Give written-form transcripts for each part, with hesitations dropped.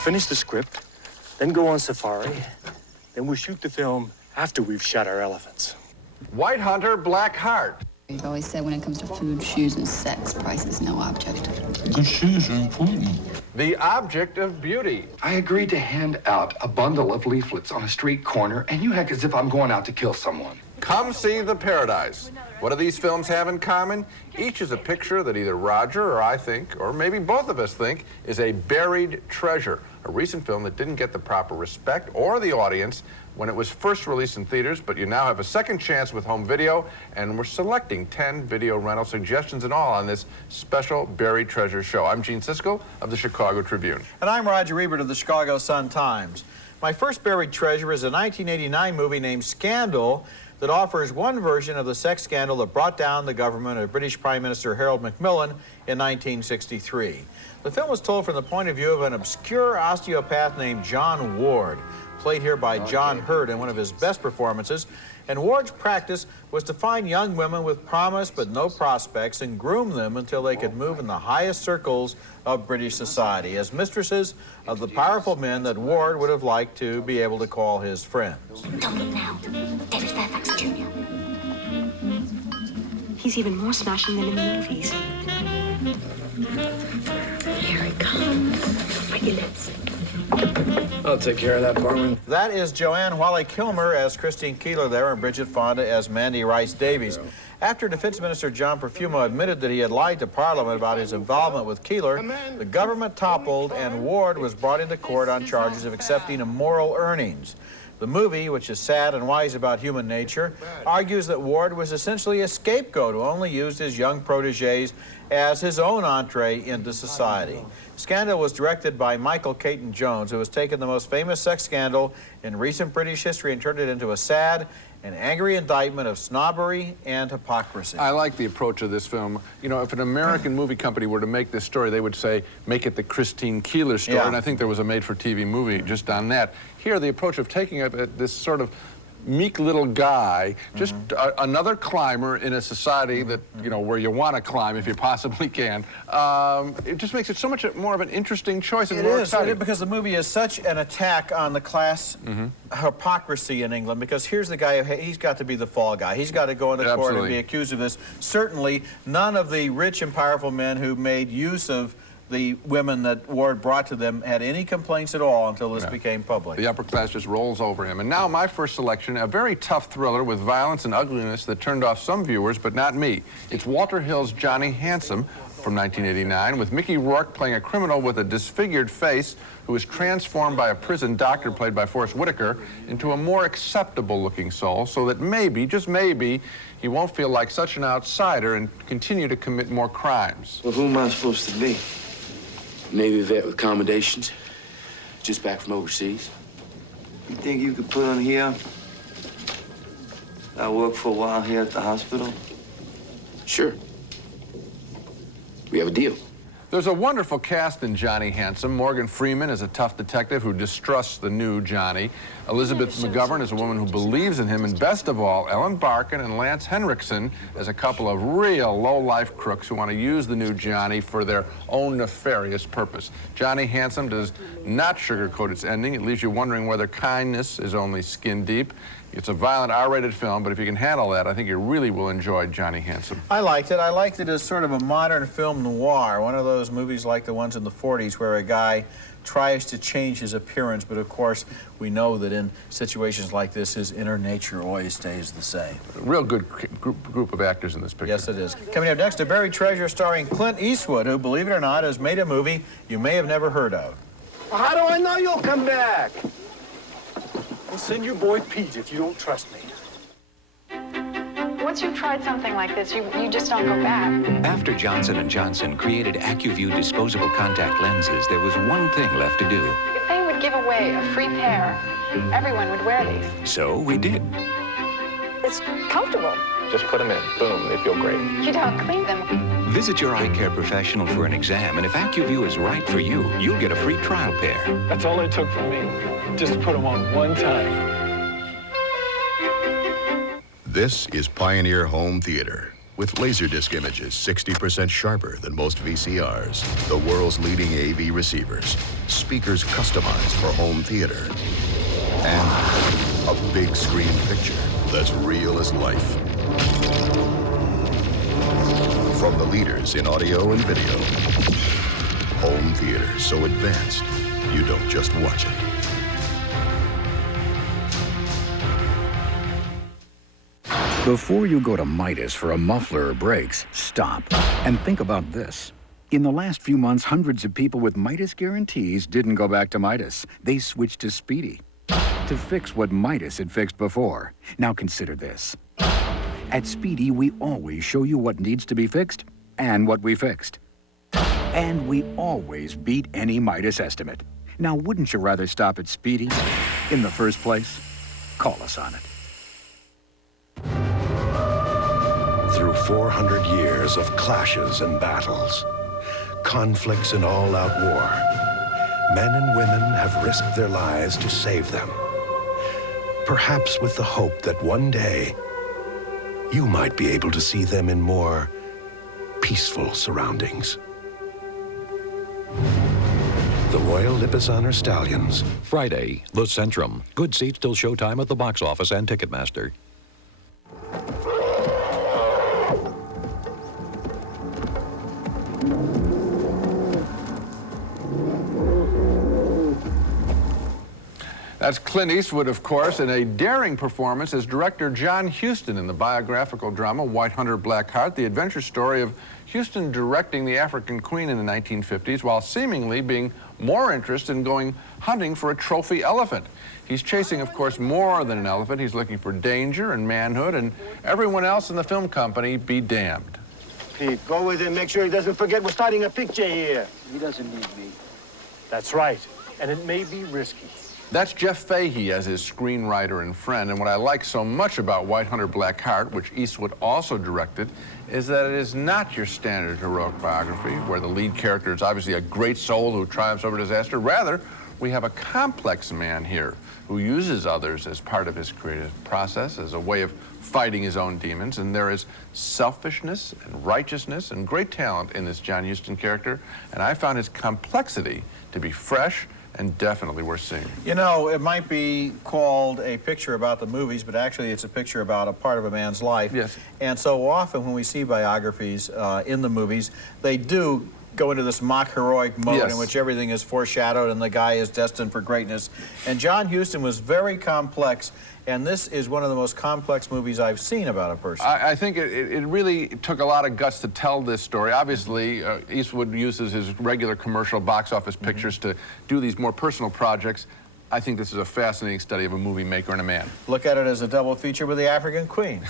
finish the script, then go on safari, then we'll shoot the film after we've shot our elephants. White Hunter, Black Heart. You've always said when it comes to food, shoes, and sex, price is no object. Good shoes are important. The Object of Beauty. I agreed to hand out a bundle of leaflets on a street corner, and you act as if I'm going out to kill someone. Come See the Paradise. What do these films have in common? Each is a picture that either Roger or I think, or maybe both of us think, is a buried treasure. A recent film that didn't get the proper respect or the audience when it was first released in theaters, but you now have a second chance with home video, and we're selecting 10 video rental suggestions in all on this special Buried Treasure show. I'm Gene Siskel of the Chicago Tribune. And I'm Roger Ebert of the Chicago Sun-Times. My first buried treasure is a 1989 movie named Scandal that offers one version of the sex scandal that brought down the government of British Prime Minister Harold Macmillan in 1963. The film was told from the point of view of an obscure osteopath named John Ward, played here by John Hurt in one of his best performances. And Ward's practice was to find young women with promise but no prospects and groom them until they could move in the highest circles of British society as mistresses of the powerful men that Ward would have liked to be able to call his friends. Don't look now. David Fairfax Jr. He's even more smashing than in the movies. Here he comes. Bite your lips. I'll take care of that, Barman. That is Joanne Whalley Kilmer as Christine Keeler there and Bridget Fonda as Mandy Rice Davies. After Defense Minister John Profumo admitted that he had lied to Parliament about his involvement with Keeler, the government toppled and Ward was brought into court on charges of accepting immoral earnings. The movie, which is sad and wise about human nature, argues that Ward was essentially a scapegoat who only used his young protégés as his own entree into society. Scandal was directed by Michael Caton Jones, who has taken the most famous sex scandal in recent British history and turned it into a sad and angry indictment of snobbery and hypocrisy. I like the approach of this film. You know, if an American movie company were to make this story, they would say, make it the Christine Keeler story, and I think there was a made-for-TV movie just on that. Here, the approach of taking this sort of meek little guy, just another climber in a society that, you know, where you want to climb if you possibly can. It just makes it so much more of an interesting choice and more exciting. It is, because the movie is such an attack on the class hypocrisy in England, because here's the guy, he's got to be the fall guy. He's got to go into court and be accused of this. Certainly, none of the rich and powerful men who made use of the women that Ward brought to them had any complaints at all until this became public. The upper class just rolls over him. And now my first selection, a very tough thriller with violence and ugliness that turned off some viewers, but not me. It's Walter Hill's Johnny Handsome from 1989, with Mickey Rourke playing a criminal with a disfigured face who is transformed by a prison doctor played by Forrest Whitaker into a more acceptable-looking soul, so that maybe, just maybe, he won't feel like such an outsider and continue to commit more crimes. Well, who am I supposed to be? Navy vet with accommodations, just back from overseas. You think you could put on here? I work for a while here at the hospital. Sure. We have a deal. There's a wonderful cast in Johnny Handsome. Morgan Freeman is a tough detective who distrusts the new Johnny. Elizabeth McGovern is a woman who believes in him. And best of all, Ellen Barkin and Lance Henriksen as a couple of real low-life crooks who want to use the new Johnny for their own nefarious purpose. Johnny Handsome does not sugarcoat its ending. It leaves you wondering whether kindness is only skin deep. It's a violent R-rated film, but if you can handle that, I think you really will enjoy Johnny Handsome. I liked it. I liked it as sort of a modern film noir, one of those movies like the ones in the 40s where a guy tries to change his appearance, but of course we know that in situations like this, his inner nature always stays the same. A real good group of actors in this picture. Yes, it is. Coming up next, A Buried Treasure starring Clint Eastwood, who, believe it or not, has made a movie you may have never heard of. Well, how do I know you'll come back? I'll send your boy Pete if you don't trust me. Once you've tried something like this, you just don't go back. After Johnson & Johnson created AccuView disposable contact lenses, there was one thing left to do. If they would give away a free pair, everyone would wear these. So we did. It's comfortable. Just put them in. Boom, they feel great. You don't clean them. Visit your eye care professional for an exam, and if AccuView is right for you, you'll get a free trial pair. That's all it took from me. Just to put them on one time. This is Pioneer Home Theater with Laserdisc images 60% sharper than most VCRs, the world's leading AV receivers, speakers customized for home theater, and a big screen picture that's real as life. From the leaders in audio and video, home theater so advanced, you don't just watch it. Before you go to Midas for a muffler or brakes, stop and think about this. In the last few months, hundreds of people with Midas guarantees didn't go back to Midas. They switched to Speedy to fix what Midas had fixed before. Now consider this. At Speedy, we always show you what needs to be fixed and what we fixed. And we always beat any Midas estimate. Now, wouldn't you rather stop at Speedy in the first place? Call us on it. Through 400 years of clashes and battles, conflicts and all-out war, men and women have risked their lives to save them. Perhaps with the hope that one day, you might be able to see them in more peaceful surroundings. The Royal Lipizzaner Stallions. Friday, The Centrum. Good seats till showtime at the box office and Ticketmaster. That's Clint Eastwood, of course, in a daring performance as director John Huston in the biographical drama White Hunter, Black Heart, the adventure story of Huston directing the African Queen in the 1950s while seemingly being more interested in going hunting for a trophy elephant. He's chasing, of course, more than an elephant. He's looking for danger and manhood, and everyone else in the film company be damned. Pete, go with him. Make sure he doesn't forget we're starting a picture here. He doesn't need me. That's right. And it may be risky. That's Jeff Fahey as his screenwriter and friend, and what I like so much about White Hunter, Black Heart, which Eastwood also directed, is that it is not your standard heroic biography where the lead character is obviously a great soul who triumphs over disaster. Rather, we have a complex man here who uses others as part of his creative process, as a way of fighting his own demons, and there is selfishness and righteousness and great talent in this John Huston character, and I found his complexity to be fresh and definitely worth seeing. You know, it might be called a picture about the movies, but actually it's a picture about a part of a man's life. Yes. And so often when we see biographies in the movies, they do go into this mock heroic mode Yes. in which everything is foreshadowed and the guy is destined for greatness. And John Huston was very complex, and this is one of the most complex movies I've seen about a person. I think it really took a lot of guts to tell this story. Obviously, Eastwood uses his regular commercial box office pictures to do these more personal projects. I think this is a fascinating study of a movie maker and a man. Look at it as a double feature with the African Queen.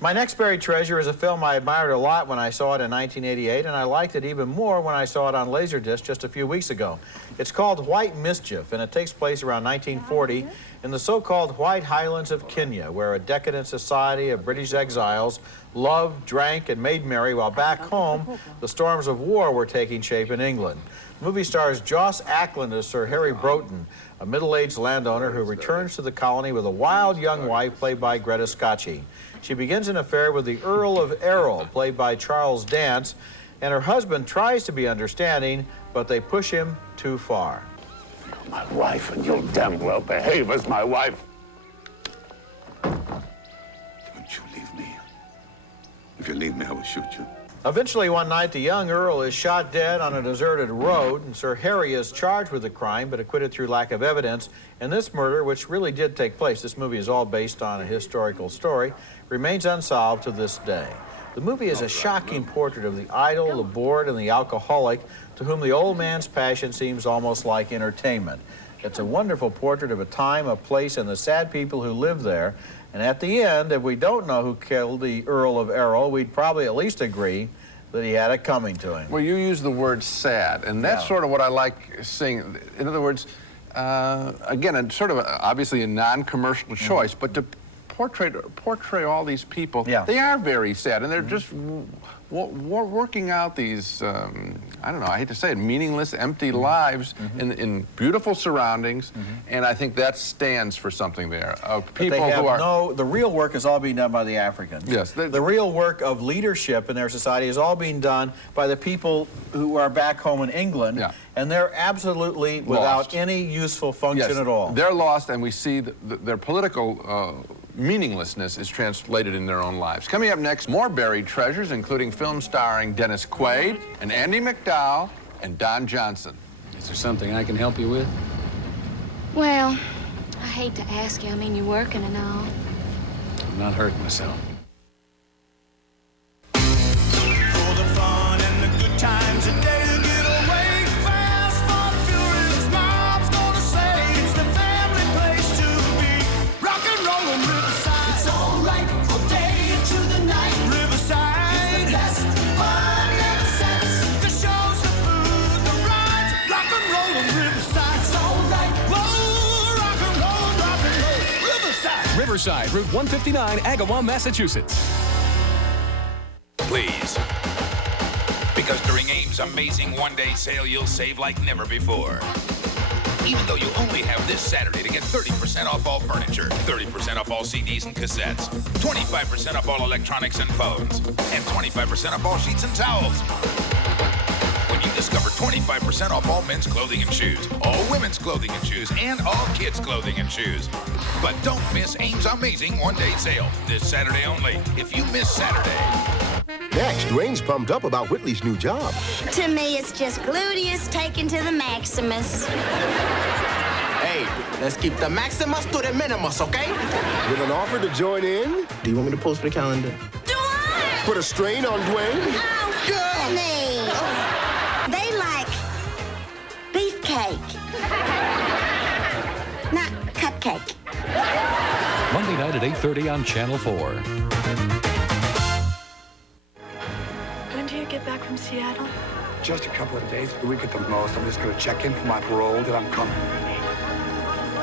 My next buried treasure is a film I admired a lot when I saw it in 1988, and I liked it even more when I saw it on Laserdisc just a few weeks ago. It's called White Mischief, and it takes place around 1940 in the so-called White Highlands of Kenya, where a decadent society of British exiles loved, drank, and made merry, while back home, the storms of war were taking shape in England. The movie stars Joss Ackland as Sir Harry Broughton, a middle-aged landowner who returns to the colony with a wild young wife played by Greta Scacchi. She begins an affair with the Earl of Errol, played by Charles Dance, and her husband tries to be understanding, but they push him too far. You're my wife, and you'll damn well behave as my wife. Don't you leave me. If you leave me, I will shoot you. Eventually, one night, the young Earl is shot dead on a deserted road, and Sir Harry is charged with the crime, but acquitted through lack of evidence. And this murder, which really did take place, this movie is all based on a historical story, remains unsolved to this day. The movie is a shocking portrait of the idle, the bored, and the alcoholic, to whom the old man's passion seems almost like entertainment. It's a wonderful portrait of a time, a place, and the sad people who live there. And at the end, if we don't know who killed the Earl of Errol, we'd probably at least agree that he had it coming to him. Well, you use the word sad, and that's sort of what I like seeing. In other words, again, a sort of obviously a non-commercial choice, but to portray all these people, they are very sad, and they're just working out these, I don't know, I hate to say it, meaningless, empty lives in beautiful surroundings, and I think that stands for something there. People who are... the real work is all being done by the Africans. Yes. The real work of leadership in their society is all being done by the people who are back home in England, and they're absolutely without any useful function at all. They're lost, and we see their political meaninglessness is translated in their own lives. Coming up next, more buried treasures, including films starring Dennis Quaid and Andy McDowell and Don Johnson. Is there something I can help you with? Well, I hate to ask you. I mean, you're working and all. I'm not hurting myself. For the fun and the good times, a day to get away. Fast, fun, furious, mom's gonna say it's the family place to be. Rock and roll in Riverside. It's all right from day into the night. Riverside. It's the best fun and sense. The shows, the food, the rides. Rock and roll in Riverside. It's all right. Whoa, rock and roll, Riverside. Riverside, Route 159, Agawam, Massachusetts. Please. Because during Ames' amazing one-day sale, you'll save like never before. Even though you only have this Saturday to get 30% off all furniture, 30% off all CDs and cassettes, 25% off all electronics and phones, and 25% off all sheets and towels. When you discover 25% off all men's clothing and shoes, all women's clothing and shoes, and all kids' clothing and shoes. But don't miss Ames' amazing one-day sale this Saturday only. If you miss Saturday... Next, Dwayne's pumped up about Whitley's new job. To me, it's just gluteus taken to the maximus. Hey, let's keep the maximus to the minimus, okay? With an offer to join in? Do you want me to post for the calendar? Dwayne! Put a strain on Dwayne? Oh, me. They like beefcake. Not cupcake. Monday night at 8:30 on Channel 4. When do you get back from Seattle? Just a couple of days, a week at the most. I'm just going to check in for my parole that I'm coming.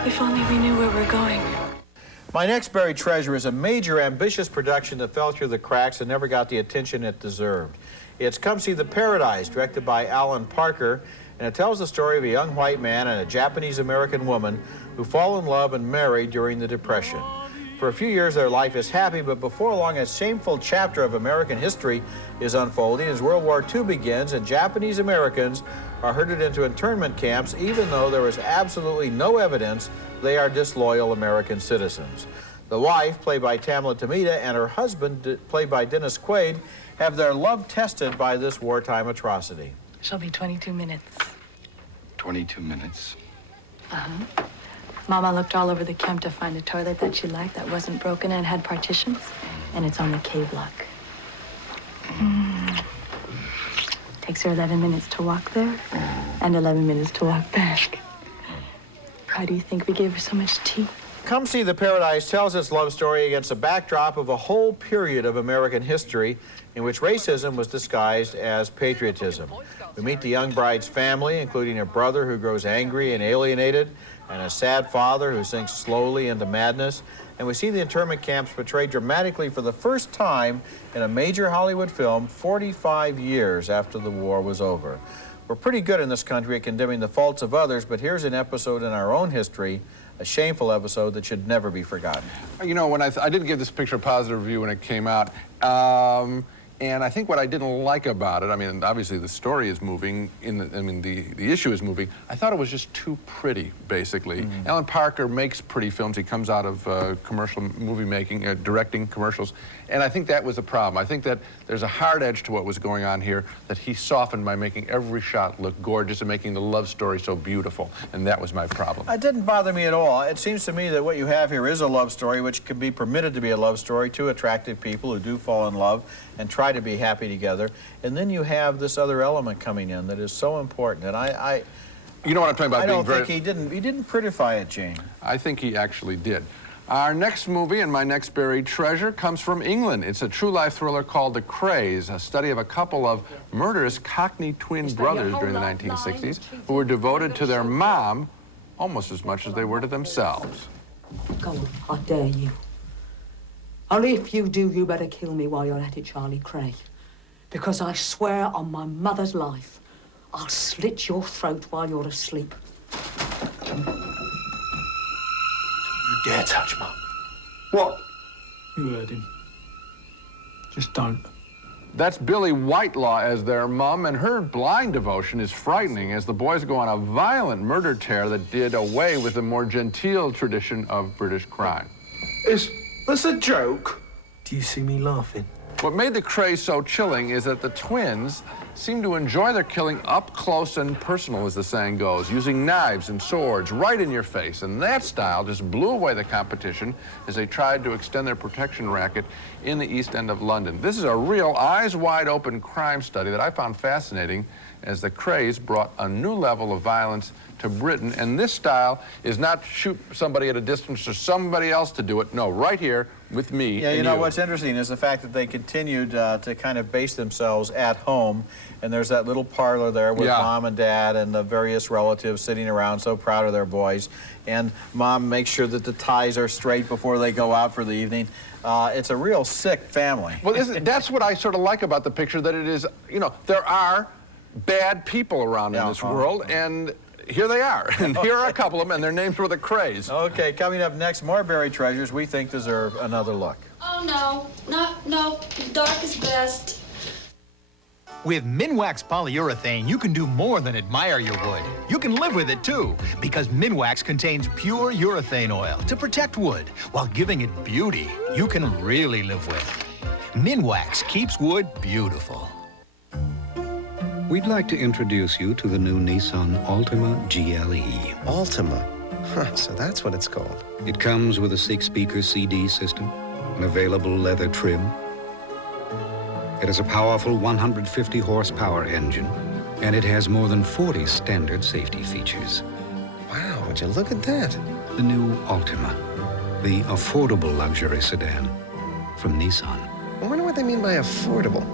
If only we knew where we're going. My next buried treasure is a major, ambitious production that fell through the cracks and never got the attention it deserved. It's Come See the Paradise, directed by Alan Parker, and it tells the story of a young white man and a Japanese-American woman who fall in love and marry during the Depression. For a few years, their life is happy, but before long, a shameful chapter of American history is unfolding as World War II begins and Japanese Americans are herded into internment camps, even though there is absolutely no evidence they are disloyal American citizens. The wife, played by Tamla Tomita, and her husband, played by Dennis Quaid, have their love tested by this wartime atrocity. She'll be 22 minutes. 22 minutes. Uh-huh. Mama looked all over the camp to find a toilet that she liked that wasn't broken and had partitions, and it's on the K block. Takes her 11 minutes to walk there and 11 minutes to walk back. Why do you think we gave her so much tea? Come See the Paradise tells its love story against a backdrop of a whole period of American history in which racism was disguised as patriotism. We meet the young bride's family, including a brother who grows angry and alienated, and a sad father who sinks slowly into madness. And we see the internment camps portrayed dramatically for the first time in a major Hollywood film 45 years after the war was over. We're pretty good in this country at condemning the faults of others, but here's an episode in our own history, a shameful episode that should never be forgotten. You know, when I did give this picture a positive review when it came out, and I think what I didn't like about it, I mean, obviously the story is moving, the issue is moving. I thought it was just too pretty, basically. Alan Parker makes pretty films. He comes out of commercial movie making, directing commercials, and I think that was the problem. I think that there's a hard edge to what was going on here that he softened by making every shot look gorgeous and making the love story so beautiful, and that was my problem. It didn't bother me at all. It seems to me that what you have here is a love story, which can be permitted to be a love story, two attractive people who do fall in love and try to be happy together, and then you have this other element coming in that is so important. And you know what I'm talking about? I don't think he didn't prettify it, Gene. I think he actually did. Our next movie and my next buried treasure comes from England. It's a true life thriller called The Craze, a study of a couple of murderous Cockney twin brothers during the 1960s who were devoted to their mom almost as much as they were to themselves. Go on, I dare you. Only if you do, you better kill me while you're at it, Charlie Craig. Because I swear on my mother's life, I'll slit your throat while you're asleep. You dare touch Mum. What? You heard him. Just don't. That's Billy Whitelaw as their mom, and her blind devotion is frightening as the boys go on a violent murder tear that did away with the more genteel tradition of British crime. Is this a joke? Do you see me laughing? What made the craze so chilling is that the twins seem to enjoy their killing up close and personal, as the saying goes, using knives and swords right in your face. And that style just blew away the competition as they tried to extend their protection racket in the East End of London. This is a real eyes-wide-open crime study that I found fascinating as the craze brought a new level of violence to Britain. And this style is not shoot somebody at a distance or somebody else to do it. No, right here with me. Yeah, you know what's interesting is the fact that they continued to kind of base themselves at home. And there's that little parlor there with Mom and Dad and the various relatives sitting around so proud of their boys. And Mom makes sure that the ties are straight before they go out for the evening. It's a real sick family. Well, that's what I sort of like about the picture, that it is, you know, there are bad people around in this world, and here they are. And here are a couple of them, and their names were the craze. Okay, coming up next, more buried treasures we think deserve another look. Oh, no. Dark is best. With Minwax polyurethane, you can do more than admire your wood. You can live with it, too, because Minwax contains pure urethane oil to protect wood while giving it beauty you can really live with. Minwax keeps wood beautiful. We'd like to introduce you to the new Nissan Altima GLE. Altima? Huh, so that's what it's called. It comes with a 6-speaker CD system, an available leather trim. It has a powerful 150 horsepower engine, and it has more than 40 standard safety features. Wow, would you look at that? The new Altima, the affordable luxury sedan from Nissan. I wonder what they mean by affordable.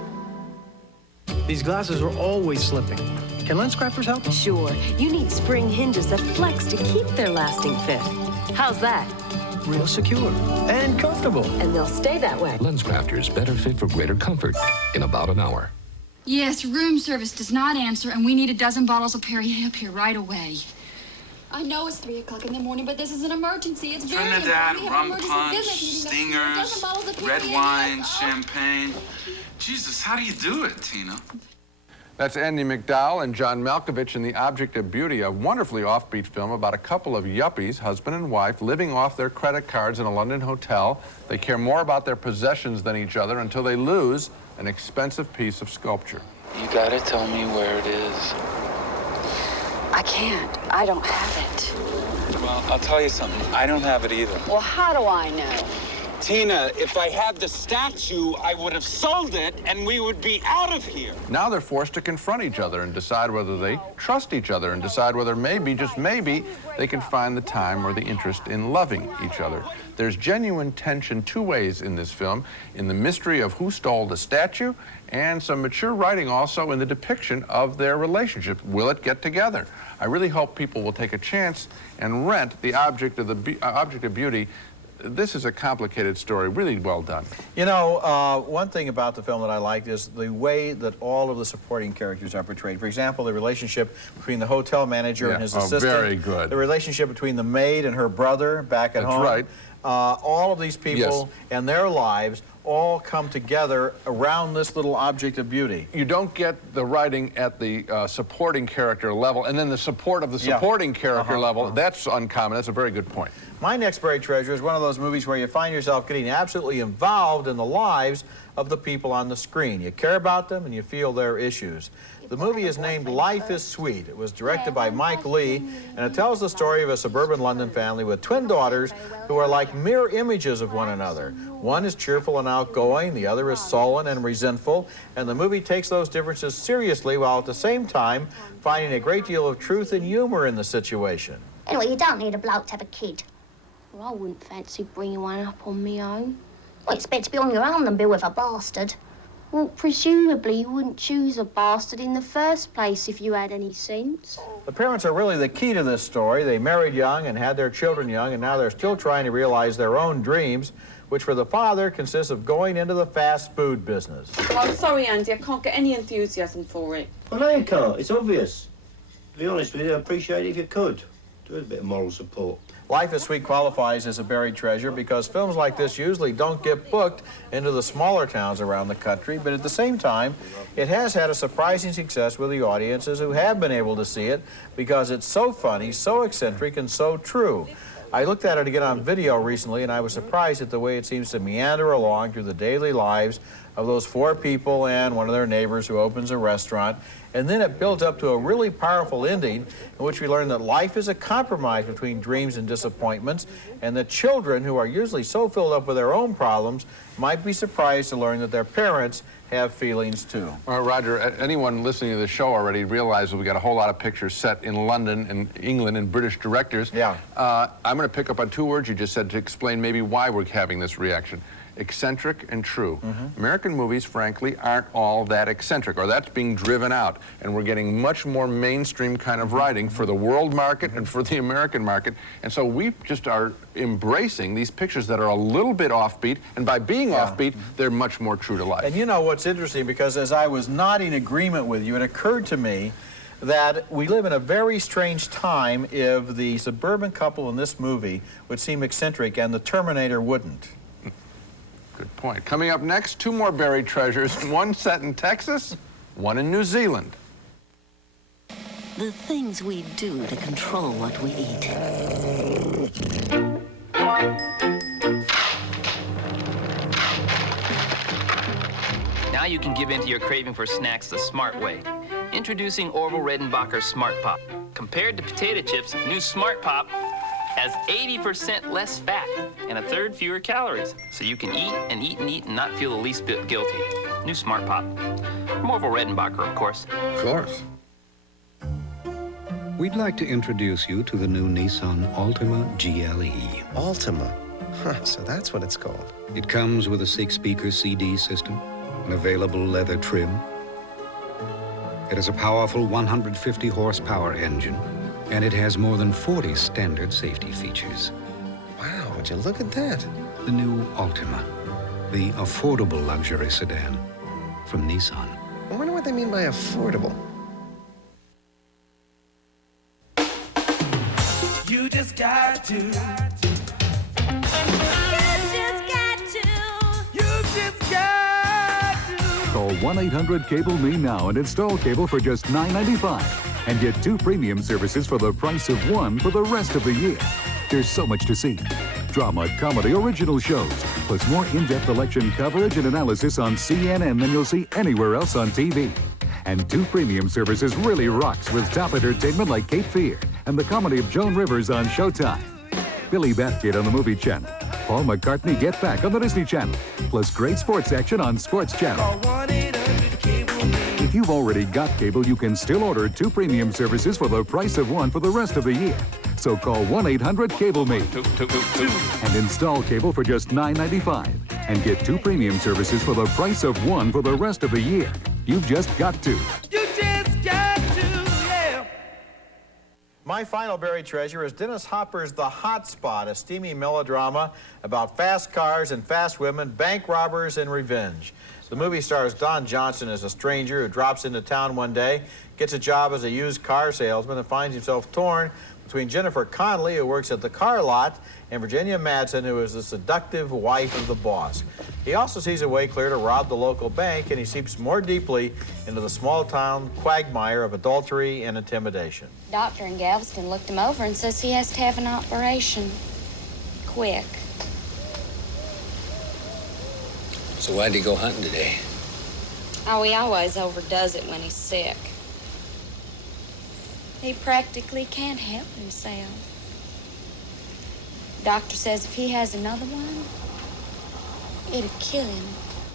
These glasses are always slipping. Can lens crafters help? Sure. You need spring hinges that flex to keep their lasting fit. How's that? Real secure and comfortable. And they'll stay that way. Lens crafters, better fit for greater comfort in about an hour. Yes, room service does not answer, and we need a dozen bottles of Perrier up here right away. I know it's 3 o'clock in the morning, but this is an emergency. It's very Trinidad, important. We have rum an emergency punch, business meeting. A dozen stingers, bottles of red Perrier. wine, champagne. Jesus, how do you do it, Tina? That's Andy McDowell and John Malkovich in The Object of Beauty, a wonderfully offbeat film about a couple of yuppies, husband and wife, living off their credit cards in a London hotel. They care more about their possessions than each other until they lose an expensive piece of sculpture. You gotta tell me where it is. I can't. I don't have it. Well, I'll tell you something. I don't have it either. Well, how do I know? Tina, if I had the statue, I would have sold it and we would be out of here. Now they're forced to confront each other and decide whether they trust each other and decide whether maybe, just maybe, they can find the time or the interest in loving each other. There's genuine tension two ways in this film, in the mystery of who stole the statue and some mature writing also in the depiction of their relationship. Will it get together? I really hope people will take a chance and rent The Object of Beauty. This is a complicated story, really well done. You know, one thing about the film that I liked is the way that all of the supporting characters are portrayed. For example, the relationship between the hotel manager and his assistant. Very good. The relationship between the maid and her brother back at home. That's right. All of these people and their lives all come together around this little object of beauty. You don't get the writing at the supporting character level, and then the support of the supporting character level. That's uncommon. That's a very good point. My next buried treasure is one of those movies where you find yourself getting absolutely involved in the lives of the people on the screen. You care about them and you feel their issues. The movie is named Life is Sweet. It was directed by Mike Leigh, and it tells the story of a suburban London family with twin daughters who are like mirror images of one another. One is cheerful and outgoing, the other is sullen and resentful, and the movie takes those differences seriously while at the same time finding a great deal of truth and humor in the situation. Anyway, you don't need a bloke to have a kid. Well, I wouldn't fancy bringing one up on me own. Well, expect to be on your own than be with a bastard. Well, presumably you wouldn't choose a bastard in the first place if you had any sense. The parents are really the key to this story. They married young and had their children young, and now they're still trying to realize their own dreams. which for the father consists of going into the fast food business. Oh, I'm sorry, Andy, I can't get any enthusiasm for it. I know you can't, it's obvious. To be honest with you, I'd appreciate it if you could. Do a bit of moral support. Life is Sweet qualifies as a buried treasure because films like this usually don't get booked into the smaller towns around the country, but at the same time, it has had a surprising success with the audiences who have been able to see it because it's so funny, so eccentric, and so true. I looked at it again on video recently, and I was surprised at the way it seems to meander along through the daily lives of those four people and one of their neighbors who opens a restaurant. And then it builds up to a really powerful ending in which we learn that life is a compromise between dreams and disappointments, and that children, who are usually so filled up with their own problems, might be surprised to learn that their parents have feelings too. Well, Roger, anyone listening to the show already realizes we got a whole lot of pictures set in London and England and British directors. Yeah. I'm going to pick up on two words you just said to explain maybe why we're having this reaction. Eccentric and true. American movies, frankly, aren't all that eccentric, or that's being driven out, and we're getting much more mainstream kind of writing for the world market and for the American market, and so we just are embracing these pictures that are a little bit offbeat, and by being offbeat, they're much more true to life. And you know what's interesting, because as I was nodding agreement with you, it occurred to me that we live in a very strange time if the suburban couple in this movie would seem eccentric and the Terminator wouldn't. Good point. Coming up next, two more buried treasures, one set in Texas, one in New Zealand. The things we do to control what we eat. Now you can give in to your craving for snacks the smart way. Introducing Orville Redenbacher's Smart Pop. Compared to potato chips, new Smart Pop has 80% less fat and a third fewer calories, so you can eat and eat and eat and not feel the least bit guilty. New Smart Pop. From Orville Redenbacher, of course. Of course. We'd like to introduce you to the new Nissan Altima GLE. Altima? Huh, so that's what it's called. It comes with a 6-speaker CD system, an available leather trim. It has a powerful 150 horsepower engine, and it has more than 40 standard safety features. Wow, would you look at that? The new Altima, the affordable luxury sedan from Nissan. I wonder what they mean by affordable. You just got to. You just got to. You just got to. Call 1-800-CABLE-ME now and install cable for just $9.95. And get 2 premium services for the price of 1 for the rest of the year. There's so much to see. Drama, comedy, original shows, plus more in-depth election coverage and analysis on CNN than you'll see anywhere else on TV. And 2 premium services really rocks with top entertainment like Cape Fear and the comedy of Joan Rivers on Showtime. Billy Bathgate on the Movie Channel. Paul McCartney Get Back on the Disney Channel. Plus great sports action on Sports Channel. If you've already got cable, you can still order 2 premium services for the price of 1 for the rest of the year. So call 1-800-CABLE-ME and install cable for just $9.95 and get 2 premium services for the price of 1 for the rest of the year. You've just got to. You just got to, yeah. My final buried treasure is Dennis Hopper's The Hot Spot, a steamy melodrama about fast cars and fast women, bank robbers, and revenge. The movie stars Don Johnson as a stranger who drops into town one day, gets a job as a used car salesman, and finds himself torn between Jennifer Connelly, who works at the car lot, and Virginia Madsen, who is the seductive wife of the boss. He also sees a way clear to rob the local bank, and he seeps more deeply into the small-town quagmire of adultery and intimidation. Doctor in Galveston looked him over and says he has to have an operation. Quick. So why'd he go hunting today? Oh, he always overdoes it when he's sick. He practically can't help himself. Doctor says if he has another one, it'll kill him.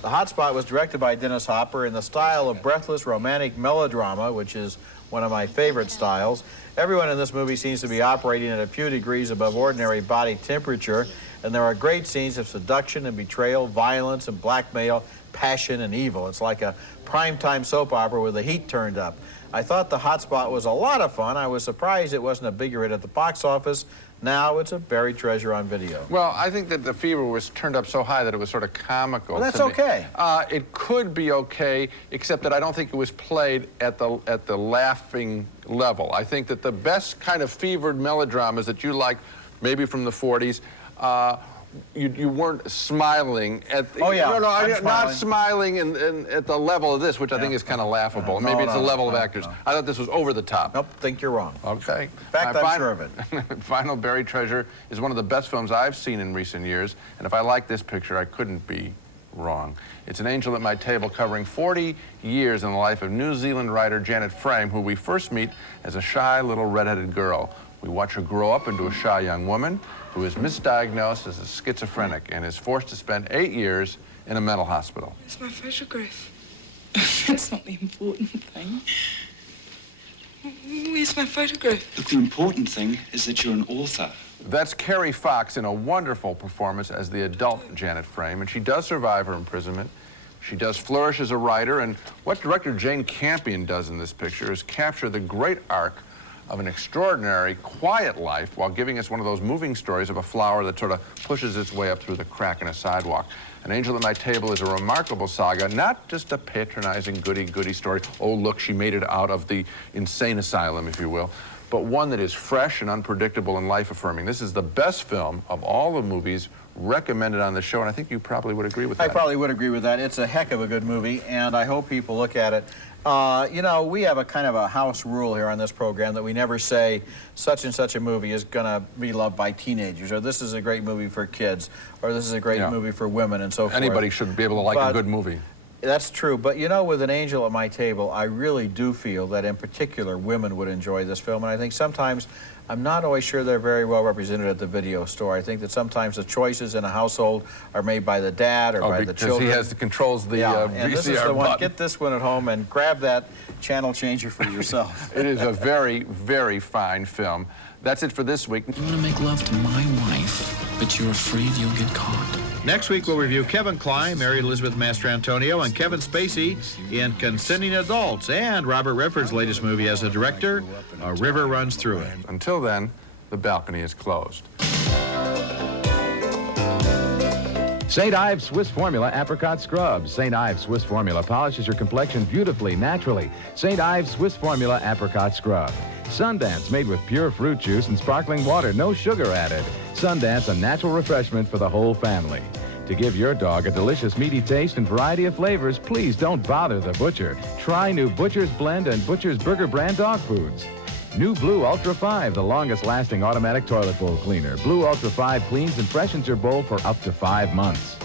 The Hot Spot was directed by Dennis Hopper in the style of breathless romantic melodrama, which is one of my favorite styles. Everyone in this movie seems to be operating at a few degrees above ordinary body temperature, and there are great scenes of seduction and betrayal, violence and blackmail, passion and evil. It's like a primetime soap opera with the heat turned up. I thought The Hot Spot was a lot of fun. I was surprised it wasn't a bigger hit at the box office. Now it's a buried treasure on video. Well, I think that the fever was turned up so high that it was sort of comical. Well, that's to me. okay. It could be okay, except that I don't think it was played at the laughing level. I think that the best kind of fevered melodramas that you like, maybe from the 40s, you weren't smiling at... Oh, yeah. No, I'm not smiling at the level of this, which I think is kind of laughable. Maybe it's the level of actors. I thought this was over the top. Nope, think you're wrong. Okay. In fact, I'm sure of it. Final Buried Treasure is one of the best films I've seen in recent years, and if I like this picture, I couldn't be wrong. It's An Angel at My Table, covering 40 years in the life of New Zealand writer Janet Frame, who we first meet as a shy little redheaded girl. We watch her grow up into a shy young woman who is misdiagnosed as a schizophrenic and is forced to spend 8 years in a mental hospital. It's my photograph. That's not the important thing. Where's my photograph? Look, the important thing is that you're an author. That's Carrie Fox in a wonderful performance as the adult Janet Frame, and she does survive her imprisonment. She does flourish as a writer, and what director Jane Campion does in this picture is capture the great arc of an extraordinary, quiet life while giving us one of those moving stories of a flower that sort of pushes its way up through the crack in a sidewalk. An Angel at My Table is a remarkable saga, not just a patronizing goody-goody story. Oh, look, she made it out of the insane asylum, if you will, but one that is fresh and unpredictable and life-affirming. This is the best film of all the movies recommended on the show, and I think you probably would agree with that. I probably would agree with that. It's a heck of a good movie, and I hope people look at it. You know, we have a kind of a house rule here on this program that we never say such and such a movie is going to be loved by teenagers, or this is a great movie for kids, or this is a great movie for women, and so forth. Anybody should be able to like a good movie. That's true, but you know, with An Angel at My Table, I really do feel that in particular women would enjoy this film, and I think sometimes I'm not always sure they're very well represented at the video store. I think that sometimes the choices in a household are made by the dad or by the children. Because he controls the and this is the one. button. Get this one at home and grab that channel changer for yourself. It is a very, very fine film. That's it for this week. You want to make love to my wife, but you're afraid you'll get caught. Next week, we'll review Kevin Kline, Mary Elizabeth Mastrantonio, and Kevin Spacey in Consenting Adults, and Robert Redford's latest movie as a director, A River Runs Through It. Until then, the balcony is closed. St. Ives Swiss Formula Apricot Scrub. St. Ives Swiss Formula polishes your complexion beautifully, naturally. St. Ives Swiss Formula Apricot Scrub. Sundance, made with pure fruit juice and sparkling water, no sugar added. Sundance, a natural refreshment for the whole family. To give your dog a delicious meaty taste and variety of flavors, please don't bother the butcher. Try new Butcher's Blend and Butcher's Burger brand dog foods. New Blue Ultra 5, the longest-lasting automatic toilet bowl cleaner. Blue Ultra 5 cleans and freshens your bowl for up to 5 months.